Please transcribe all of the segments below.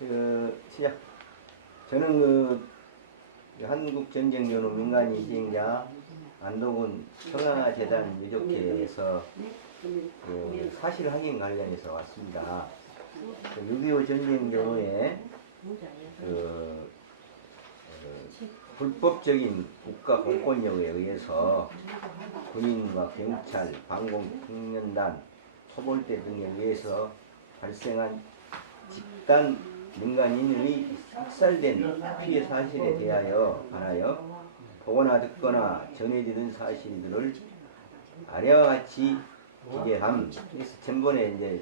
시작. 저는 한국전쟁연우 민간인시행자 안동군 평화재단 유족회에서 사실 확인 관련해서 왔습니다. 6.25 전쟁 경우에 불법적인 국가 공권력에 의해서 군인과 경찰, 방공, 청년단, 소벌대 등에 의해서 발생한 집단 민간인의 학살된 피해 사실에 대하여 관하여 보거나 듣거나 전해지는 사실들을 아래와 같이 기재함. 그래서 전번에 이제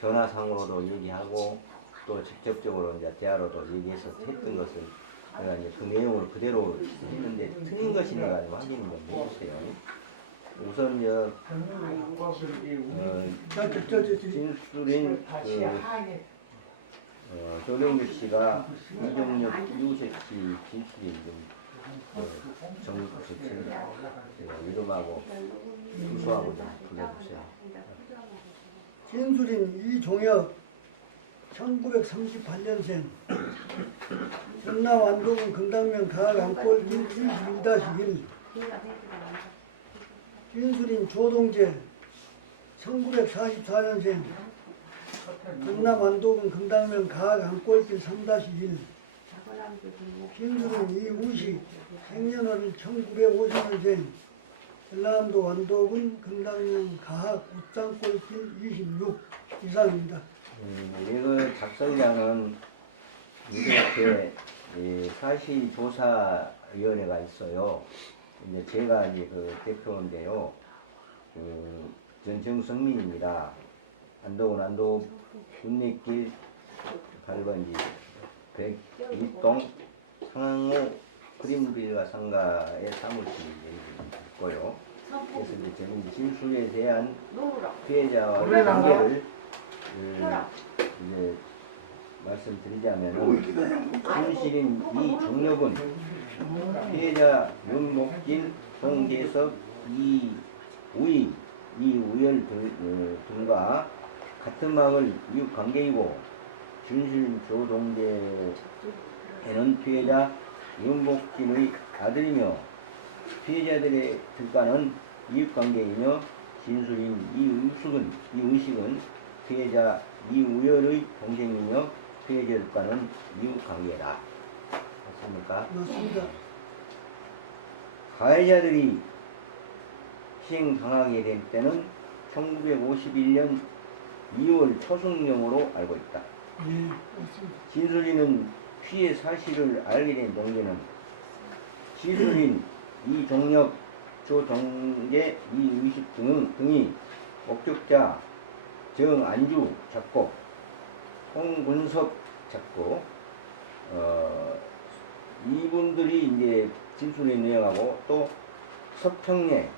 전화상으로도 얘기하고 또 직접적으로 이제 대화로도 얘기해서 했던 것을 제가 이제 그 내용을 그대로 했는데 틀린 것인가 확인 좀 해주세요. 우선 진술인 조경규 씨가 이종혁, 이우색 씨 진술이 좀 이름하고 주소하고 좀 불러주세요. 진술인 이종혁 1938년생 전남 안동 금당면 가을 안골길 1-1. 진술인 조동재 1944년생 전남 안동 금당면 가을 안골길 3-1. 진술인 이우식 생년월일 1950년생 전남도 안동군 금당면 가학 웃장골길 26. 이상입니다. 이거 작성자는 이렇게 사실조사위원회가 있어요. 이제 제가 이제 그 대표인데요. 전정성민입니다. 안동은 안동 군립길 8번지 102동 상항호 크림빌라 상가의 사무실이 있고요. 그래서 이제 저는 진술에 대한 피해자와 관계를 이제 말씀드리자면은 진실인 이종혁은 피해자 윤복진, 송재석, 이우희, 이우열 등과 같은 마을 이웃 관계이고 진실 조동재는 피해자 윤복진의 아들이며 피해자들의 들과는 이웃 관계이며 진술인 이의식은 피해자 이우열의 동생이며 피해자들과는 이웃 관계다. 맞습니까? 맞습니다. 가해자들이 희생당하게 된 때는 1951년 2월 초승령으로 알고 있다. 네, 맞습니다. 진술인은 피해 사실을 알게 된 동기는 진술인 이종혁, 조동재, 이의식 등이 목격자 정안주 작곡, 홍군섭 작곡, 이분들이 이제 진술의 내용하고 또 서평래,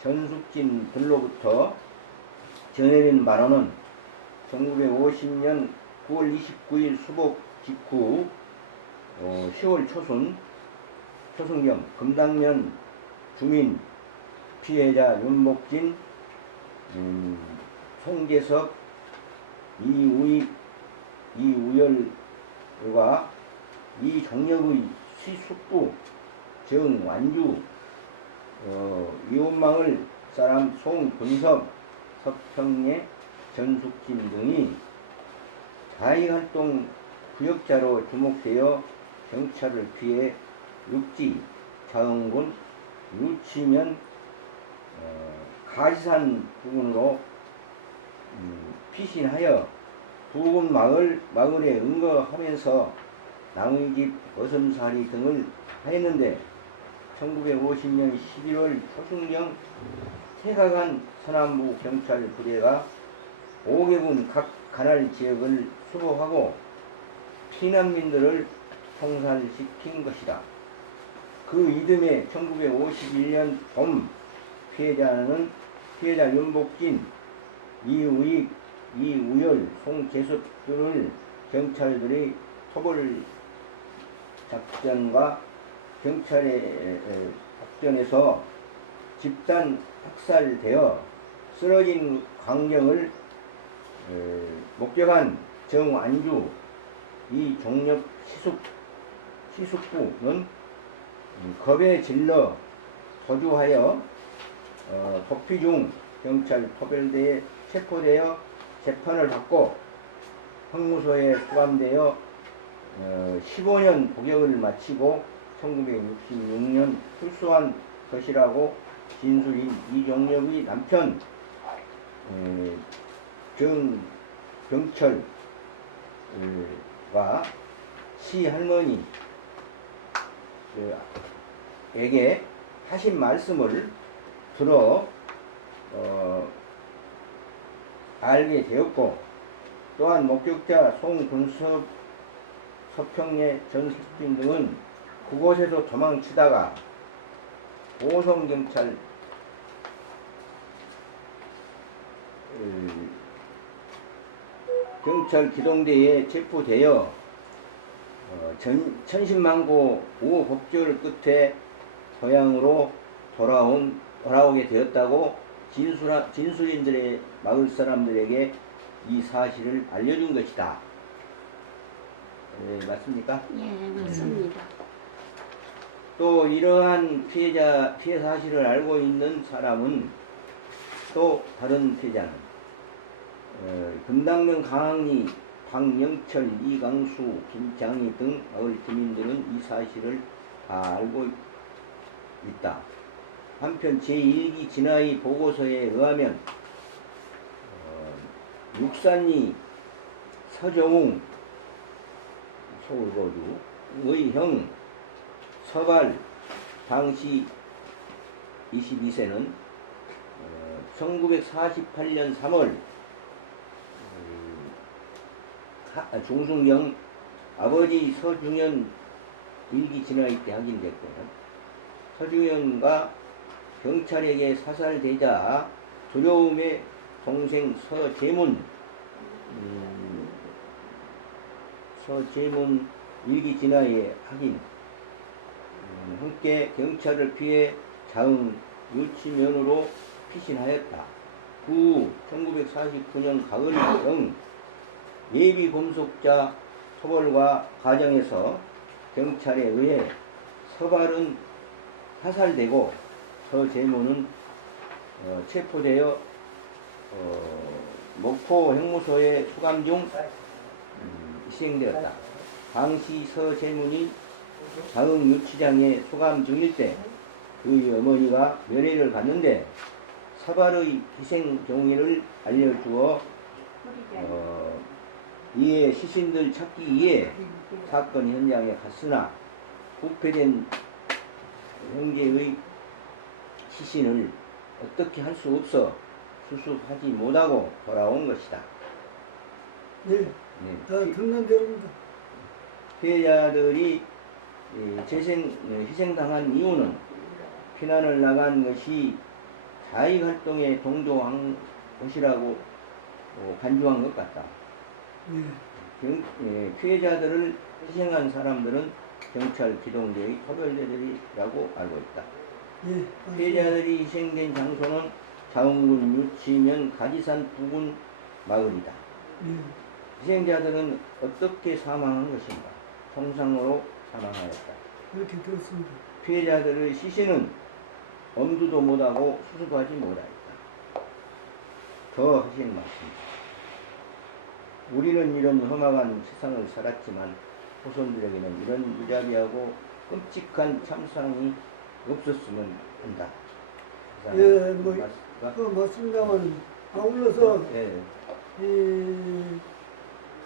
전숙진 들로부터 전해진 바로는 1950년 9월 29일 수복 직후 10월 초순경 금당면 주민 피해자 윤복진, 송재석, 이우익, 이우열과 이종혁의 시숙부 정완주, 이웃마을 사람 송근섭, 서평래, 전숙진 등이 자위활동 부역자로 주목되어 경찰을 피해 육지, 자흥군, 유치면, 가시산 부근으로 피신하여 부근 마을에 응거하면서 나무집, 어섬살이 등을 하였는데 1950년 11월 초승경 태가간 서남부 경찰 부대가 5개군 각 관할 지역을 수복하고 피난민들을 통살시킨 것이다. 그 이듬해 1951년 봄 피해자 윤복진, 이우익, 이우열, 송재석 등을 경찰들이 토벌 작전과 경찰의 작전에서 집단 학살되어 쓰러진 광경을 목격한 정완주, 이 종력 시숙부는 겁에 질러 도주하여 도피 중 경찰 토별대에 체포되어 재판을 받고 형무소에 수감되어 15년 복역을 마치고 1966년 출소한 것이라고 진술인 이종력의 남편 정경철과 시할머니에게 하신 말씀을 들어 알게 되었고, 또한 목격자 송근섭, 서평래, 전석빈 등은 그곳에서 도망치다가 보성경찰 기동대에 체포되어 천신만고 우호곡절 끝에 고향으로 돌아오게 되었다고 진술인들의 마을 사람들에게 이 사실을 알려준 것이다. 네, 맞습니까? 예, 맞습니다. 또 이러한 피해 사실을 알고 있는 사람은, 또 다른 피해자는 금당면 강항리, 박영철, 이강수, 김장희 등 마을 주민들은 이 사실을 다 알고 있다. 한편 제1기 진화의 보고서에 의하면 육산리 서정웅 서울거주의 형 서발 당시 22세는 1948년 3월 중순경 아버지 서중현 일기 진화의 때 확인됐고요. 서중현과 경찰에게 사살되자 두려움에 동생 서재문 일기 진화에 확인, 함께 경찰을 피해 자응 유치면으로 피신하였다. 후 1949년 가을경 예비 검속자 처벌과 과정에서 경찰에 의해 서발은 사살되고 서재문은 체포되어 목포 형무소에 수감 중 희생되었다. 당시 서재문이 자응 유치장에 수감 중일 때 그의 어머니가 면회를 갔는데 서발의 희생 경위를 알려주어 이에 시신들 찾기 위해 사건 현장에 갔으나 부패된 형제의 시신을 어떻게 할 수 없어 수습하지 못하고 돌아온 것이다. 네, 다 듣는 대로입니다. 피해자들이 희생당한 이유는 피난을 나간 것이 자익활동에 동조한 것이라고 간주한 것 같다. 피해자들을 희생한 사람들은 경찰 기동대의 토별대들이라고 알고 있다. 피해자들이 희생된 장소는 자운군 유치면 가지산 부근 마을이다. 희생자들은 어떻게 사망한 것인가? 총상으로 사망하였다. 그렇게 들었습니다. 피해자들의 시신은 엄두도 못하고 수습하지 못하였다. 더 하신 말씀. 우리는 이런 험악한 세상을 살았지만 후손들에게는 이런 무자비하고 끔찍한 참상이 없었으면 한다. 예, 맞습니다만 아울러서 이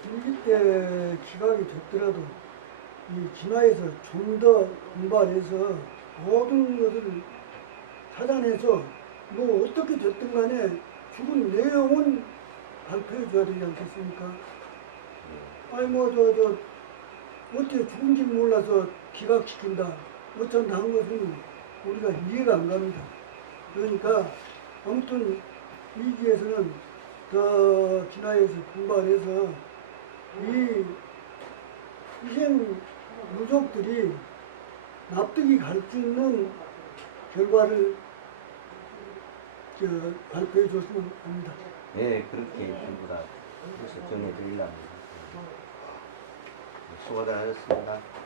일기 때 기각이 됐더라도 이 진화에서 좀 더 분발해서 모든 것을 찾아내서 뭐 어떻게 됐든 간에 죽은 내용은 발표해 줘야 되지 않겠습니까? 아니 어떻게 죽은지 몰라서 기각시킨다 어쩐다 한 것은 우리가 이해가 안 갑니다. 그러니까 아무튼 이기에서는 더 진화해서 분발해서 이 희생 유족들이 납득이 갈 수 있는 결과를 발표해 줬으면 합니다. 네, 그렇게 전부 다 그래서 정해드리려고 합니다. 수고들 하셨습니다.